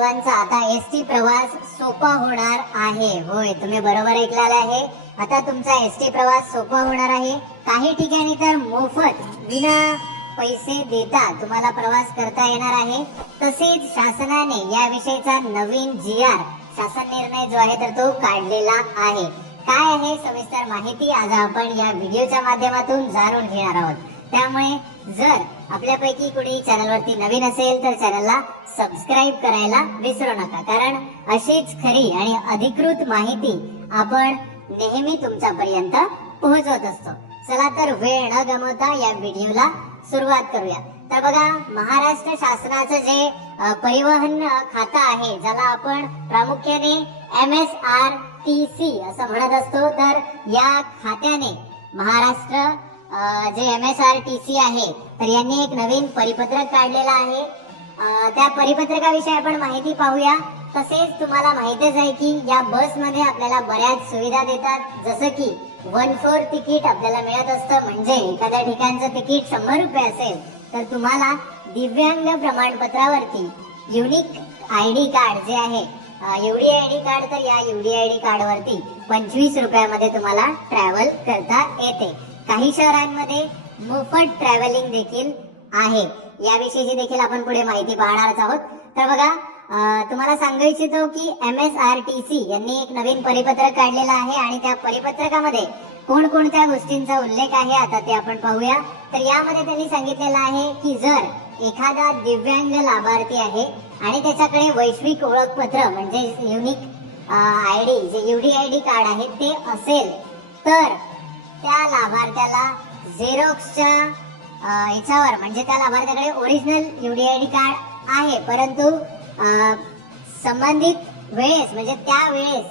सर्वांचा आता S T प्रवास सोपा होणार आहे. होय तुम्ही बरोबर ऐकलेला आहे. आता तुमचा एस टी प्रवास सोपा होणार आहे. काही ठिकाणी तर मोफत विना पैसे देता तुम्हाला प्रवास करता येणार आहे. तसेच शासनाने याविषयीचा नवीन जी आर शासन निर्णय जो आहे तर तो काढलेला आहे. काय आहे सविस्तर माहिती आज आपण या व्हिडिओच्या माध्यमातून जाणून घेणार आहोत. त्यामुळे जर आपल्यापैकी कुणी चॅनलवरती नवीन असेल तर चॅनलला सबस्क्राईब करायला विसरू नका. कारण अशीच खरी आणि अधिकृत माहिती आपण नेहमी तुमच्यापर्यंत पोहोचवत असतो. चला तर वेळ न गमवता या व्हिडिओला सुरुवात करूया. तर बघा महाराष्ट्र शासनाचं जे परिवहन खातं आहे ज्याला आपण प्रामुख्याने M S R T C असं म्हणत असतो तर या खात्याने महाराष्ट्र जे M S R T C आहे तर यांनी एक नवीन परिपत्रक काढलेलं आहे. त्या परिपत्रकाविषयी आपण माहिती पाहूया. तसेच तुम्हाला माहितीच आहे की या बसमध्ये आपल्याला बऱ्याच सुविधा देतात. जसं की वन फोर तिकीट आपल्याला मिळत असतं. म्हणजे एखाद्या ठिकाणचं तिकीट शंभर रुपये असेल तर तुम्हाला दिव्यांग प्रमाणपत्रावरती युनिक आय डी कार्ड जे आहे एवढी आय डी कार्ड तर या एवढी आय डी कार्डवरती पंचवीस रुपयामध्ये तुम्हाला ट्रॅव्हल करता येते. काही शहरांमध्ये मोफत ट्रॅव्हलिंग देखील आहे. याविषयीची देखील आपण पुढे माहिती पाहणारच आहोत. तर बघा तुम्हाला सांगू इच्छितो की M S R T C यांनी एक नवीन परिपत्रक काढलेलं आहे आणि त्या परिपत्रकामध्ये कोणकोणत्या गोष्टींचा उल्लेख आहे आता ते आपण पाहूया. तर यामध्ये त्यांनी सांगितलेलं आहे की जर एखादा दिव्यांग लाभार्थी आहे आणि त्याच्याकडे वैश्विक ओळखपत्र म्हणजे युनिक आय डी जे U D I D card आहे ते असेल तर त्या लाभार्थ्याला झेरॉक्सच्या ह्याच्यावर याच्यावर म्हणजे त्या लाभार्थ्याकडे original UDID I D card आहे. परंतु संबंधित वेळेस म्हणजे त्या वेळेस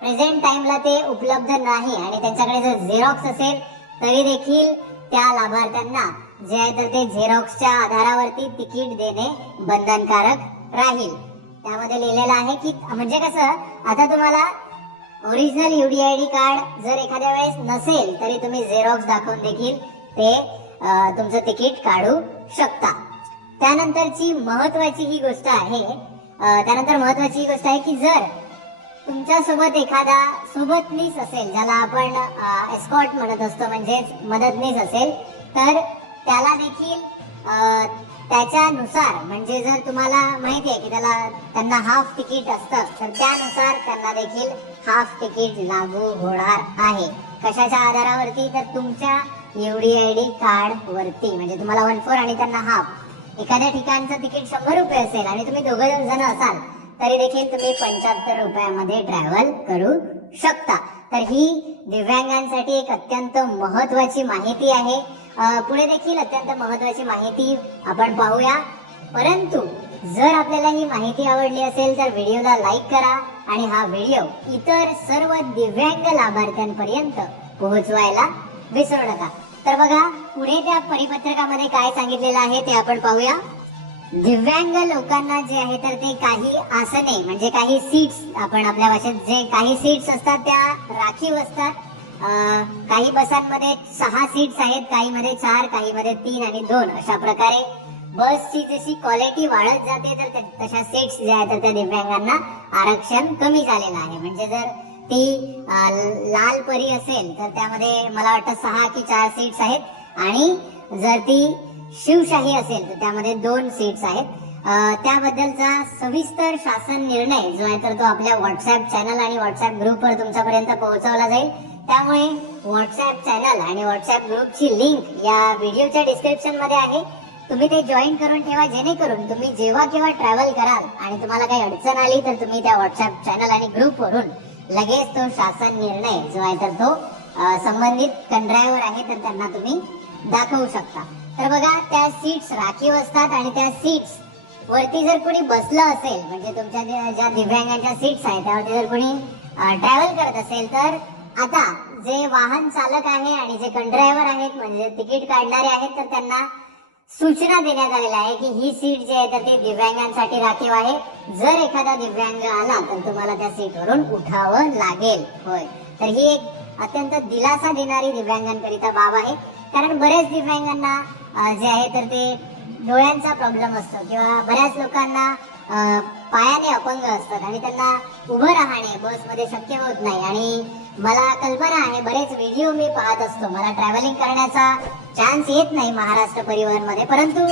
प्रेझेंट टाइमला ते उपलब्ध नाही आणि त्यांच्याकडे जर झेरॉक्स असेल तरी देखील त्या लाभार्थ्यांना जे आहे तर ते झेरॉक्सच्या आधारावरती तिकीट देणे बंधनकारक राहील. त्यामध्ये लिहिलेलं आहे की म्हणजे कसं आता तुम्हाला ओरिजिनल युडीआय डी कार्ड जर एखाद्या वेळेस नसेल तरी तुम्ही झेरॉक्स दाखवून देखील ते तुमचं तिकीट काढू शकता. त्यानंतरची महत्वाची ही गोष्ट आहे त्यानंतर महत्वाची ही गोष्ट आहे की जर तुमच्यासोबत एखादा सोबतनीस असेल ज्याला आपण एस्कॉट म्हणत असतो म्हणजेच मदतनीस असेल तर त्याला देखील त्याच्यानुसार म्हणजे जर तुम्हाला माहिती आहे की त्याला त्यांना हाफ तिकीट असतं तर त्यानुसार त्यांना देखील हाफ तिकीट लागू होणार आहे. कशाच्या आधारावरती? तर तुमच्या एवढी आय डी कार्ड वरती म्हणजे तुम्हाला वन फोर आणि त्यांना हाफ एखाद्या ठिकाणचं तिकीट शंभर रुपये असेल आणि तुम्ही दोघं जण असाल तरी देखील तुम्ही पंच्याहत्तर रुपयामध्ये ट्रॅव्हल करू शकता. तर ही दिव्यांगांसाठी एक अत्यंत महत्वाची माहिती आहे. पुढे देखील अत्यंत महत्वाची माहिती आपण पाहूया. परंतु जर आपल्याला ही माहिती आवडली असेल तर व्हिडिओला लाईक करा आणि हा व्हिडिओ इतर सर्व दिव्यांग लाभार्थ्यांपर्यंत पोहोचवायला विसरू नका. तर बघा पुढे त्या परिपत्रकामध्ये काय सांगितलेलं आहे ते आपण पाहूया. दिव्यांग लोकांना जे आहे तर ते काही आसने म्हणजे काही सीट्स आपण आपल्या भाषेत जे काही सीट्स असतात त्या राखीव असतात. काही बसांमध्ये सहा सीट्स आहेत काही मध्ये चार काही मध्ये तीन आणि दोन. अशा प्रकारे बसची जशी क्वालिटी वाढत जाते तर तशा सीट्स ज्या आहेत तर त्या दिव्यांगांना आरक्षण कमी झालेलं आहे. म्हणजे जर ती लाल परी असेल तर त्यामध्ये मला वाटतं सहा की चार सीट्स आहेत. आणि जर ती शिवशाही असेल तर त्यामध्ये दोन सीट्स आहेत. त्याबद्दलचा सविस्तर शासन निर्णय जो आहे तर तो आपल्या व्हॉट्सअप चॅनल आणि व्हॉट्सअप ग्रुपवर तुमच्यापर्यंत पोहोचवला जाईल. त्यामुळे व्हॉट्सअप चॅनल आणि व्हॉट्सअप ग्रुपची लिंक या व्हिडिओच्या डिस्क्रिप्शनमध्ये आहे. तुम्ही ते जॉईन करून ठेवा जेणेकरून तुम्ही जेव्हा केव्हा ट्रॅव्हल कराल आणि तुम्हाला काही अडचण आली तर तुम्ही त्या व्हॉट्सअप चॅनल आणि ग्रुपवरून लगेच तो शासन निर्णय जो आहे तर तो संबंधित कंड्रायवर आहे तर त्यांना तुम्ही दाखवू शकता. तर बघा त्या सीट्स राखीव असतात आणि त्या सीट्स वरती जर कोणी बसलं असेल म्हणजे तुमच्या ज्या ज्या दिव्यांगांच्या सीट्स आहेत त्यावरती जर कोणी ट्रॅव्हल करत असेल तर आता जे वाहन चालक आहे आणि जे कंड्रायव्हर आहेत म्हणजे तिकीट काढणारे आहेत तर त्यांना सूचना देण्यात आलेल्या आहे की ही सीट जी आहे तर ती दिव्यांगांसाठी राखीव आहे. जर एखादा दिव्यांग आला तर तुम्हाला त्या सीटवरून उठावं लागेल. होय. तर ही एक अत्यंत दिलासा देणारी दिव्यांगांकरिता बाब आहे. कारण बरेच दिव्यांगांना जे आहे तर ते डोळ्यांचा प्रॉब्लेम असतो किंवा बऱ्याच लोकांना पायाने अपंग असतात आणि त्यांना उभं राहणे बसमध्ये शक्य होत नाही. आणि मला कल्पना आहे बरेच व्हिडिओ मी पाहत असतो. मला ट्रॅव्हलिंग करण्याचा चान्स येत नाही महाराष्ट्र परिवहनमध्ये परंतु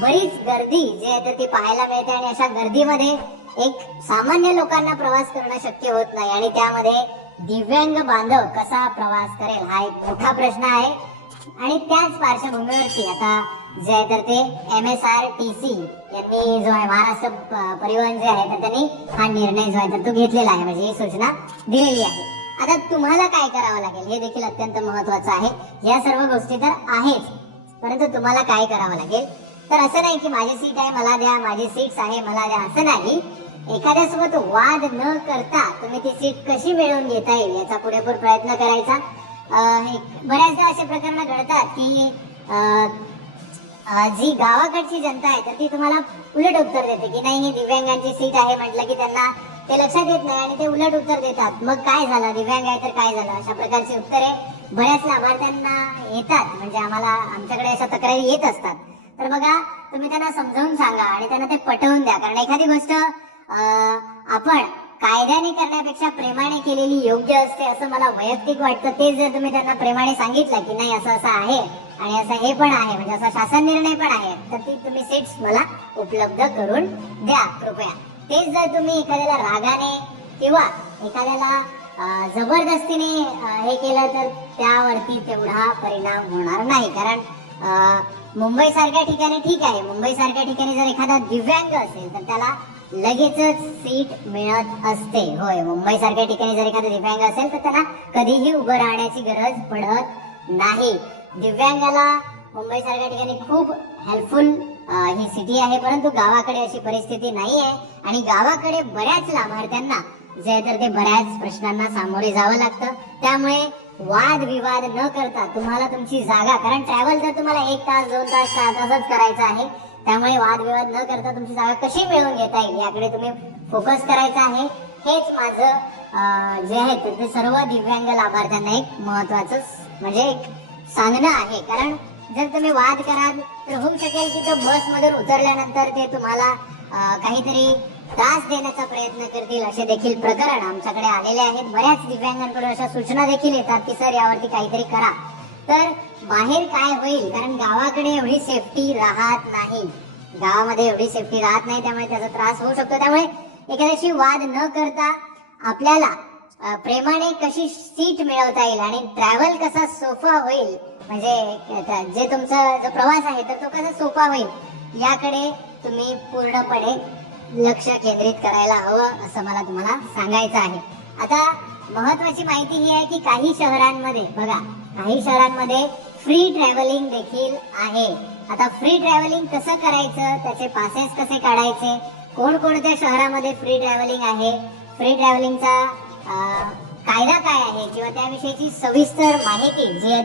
बरीच गर्दी जी आहे ती पाहायला मिळते आणि अशा गर्दीमध्ये एक सामान्य लोकांना प्रवास करणं शक्य होत नाही. आणि त्यामध्ये दिव्यांग बांधव कसा प्रवास करेल हा एक मोठा प्रश्न आहे. आणि त्याच पार्श्वभूमीवरती आता जे आहे तर ते M S R T C यांनी जो आहे महाराष्ट्र परिवहन जे आहे तर त्यांनी हा निर्णय जो आहे तर तो घेतलेला आहे. म्हणजे ही सूचना दिलेली आहे. आता तुम्हाला काय करावं लागेल? हे देखील अत्यंत महत्वाचं आहे. या सर्व गोष्टी तर आहेच परंतु तुम्हाला काय करावं लागेल? तर असं नाही की माझी सीट आहे मला द्या. माझी सीट्स आहे मला द्या. असं नाही. एखाद्यासोबत वाद न करता तुम्ही ती सीट कशी मिळवून घेता येईल याचा पुरेपूर प्रयत्न करायचा. हे- बऱ्याचदा असे प्रकरण घडतात की जी गावाकडची जनता आहे तर ती तुम्हाला उलट उत्तर देते की नाही ही दिव्यांगांची सीट आहे म्हटलं की त्यांना ते लक्षात येत नाही आणि ते उलट उत्तर देतात. मग काय झालं? दिव्यांग आहे तर काय झालं? अशा प्रकारची उत्तरे बऱ्याच लाभार्थ्यांना येतात. म्हणजे आम्हाला आमच्याकडे अशा तक्रारी येत असतात. तर बघा तुम्ही त्यांना समजावून सांगा आणि त्यांना ते पटवून द्या. कारण एखादी गोष्ट आपण कायद्याने करण्यापेक्षा प्रेमाने केलेली योग्य असते असं मला वैयक्तिक वाटतं. ते जर तुम्ही त्यांना प्रेमाने सांगितलं की नाही असं असं आहे आणि असं हे पण आहे म्हणजे असा शासन निर्णय पण आहे तर ती तुम्ही सीट्स मला उपलब्ध करून द्या कृपया. तेच जर तुम्ही एखाद्याला रागाने किंवा एखाद्याला जबरदस्तीने हे केलं तर त्यावरती तेवढा परिणाम होणार नाही. कारण मुंबई सारख्या ठिकाणी ठीक आहे. मुंबई सारख्या ठिकाणी जर एखादा दिव्यांग असेल तर त्याला लगेचच सीट मिळत असते. होय मुंबई सारख्या ठिकाणी जर एखादा दिव्यांग असेल तर त्यांना कधीही उभं राहण्याची गरज पडत नाही. दिव्यांगाला मुंबई सारख्या ठिकाणी खूप हेल्पफुल ही सिटी आहे. परंतु गावाकडे अशी परिस्थिती नाही आहे आणि गावाकडे बऱ्याच लाभार्थ्यांना जे आहे तर ते बऱ्याच प्रश्नांना सामोरे जावं लागतं. त्यामुळे वाद विवाद न करता तुम्हाला तुमची जागा कारण ट्रॅव्हल जर तुम्हाला एक तास दोन तास सहा तासच करायचं आहे त्यामुळे वादविवाद न करता तुमची जागा कशी मिळवून घेता येईल याकडे तुम्ही फोकस करायचा आहे. हेच माझं जे आहे ते- सर्व दिव्यांग लाभार्थ्यांना एक महत्वाचं म्हणजे एक सांगणं आहे. कारण जर तुम्ही वाद कराल तर होऊ शकेल की तो बस मधून उतरल्यानंतर ते तुम्हाला काहीतरी त्रास देण्याचा प्रयत्न करतील असे देखील प्रकरण आमच्याकडे आलेले आहेत. बऱ्याच दिव्यांगांकडून अशा सूचना देखील येतात की सर यावरती काहीतरी करा. तर बाहेर काय होईल? कारण गावाकडे एवढी सेफ्टी राहत नाही. गावामध्ये एवढी सेफ्टी राहत नाही त्यामुळे त्याचा त्रास होऊ शकतो. त्यामुळे एखाद्याशी वाद न करता आपल्याला प्रेमाने कशी सीट मिळवता येईल आणि ट्रॅव्हल कसा सोफा होईल म्हणजे जे तुमचा जो प्रवास आहे तर तो कसा सोपा होईल याकडे तुम्ही पूर्णपणे लक्ष केंद्रित करायला हवं असं मला तुम्हाला सांगायचं आहे. आता महत्वाची माहिती ही आहे की काही शहरांमध्ये बघा काही शहरांमध्ये फ्री ट्रॅव्हलिंग देखील आहे. आता फ्री ट्रॅव्हलिंग कसं करायचं? त्याचे पासेस कसे काढायचे? कोणकोणत्या शहरामध्ये फ्री ट्रॅव्हलिंग आहे? फ्री ट्रॅव्हलिंगचा कायदा काय आहे? किंवा त्याविषयीची सविस्तर माहिती जी